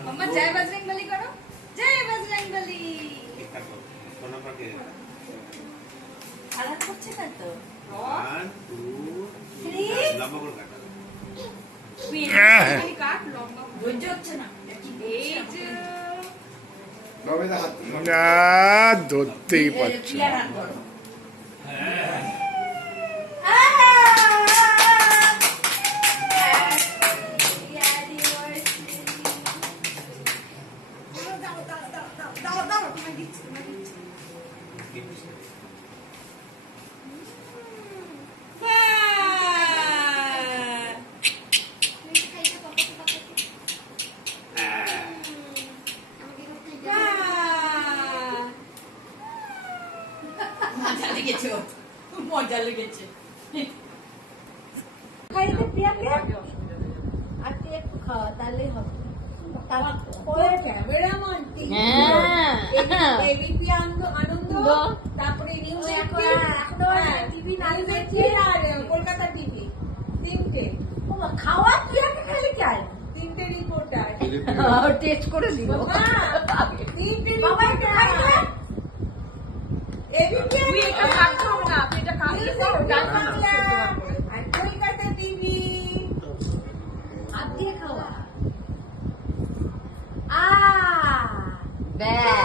मम्मा जय बजरंगबली करो, जय बजरंगबली। আলাদা করছে না তো। 1 2 3 লম্বা করে কাটা। এখানে কাট লম্বা ধৈর্য হচ্ছে না। এই যে নবেদা হাত না ধরতেই পারছি না। মজা লেগেছে খাইতে প্রিয়াকে আর তুই একটু খাওয়া তাহলেই হবে। তারপরে নিউজ টিভি কলকাতা টিভি তিনটে খাওয়া প্রিয়াকে খালি চাই তিনটে রিপোর্টার টেস্ট করে দিব তিনটে তুই এটা খাচ্ছ না তুই এটা খাচ্ছিস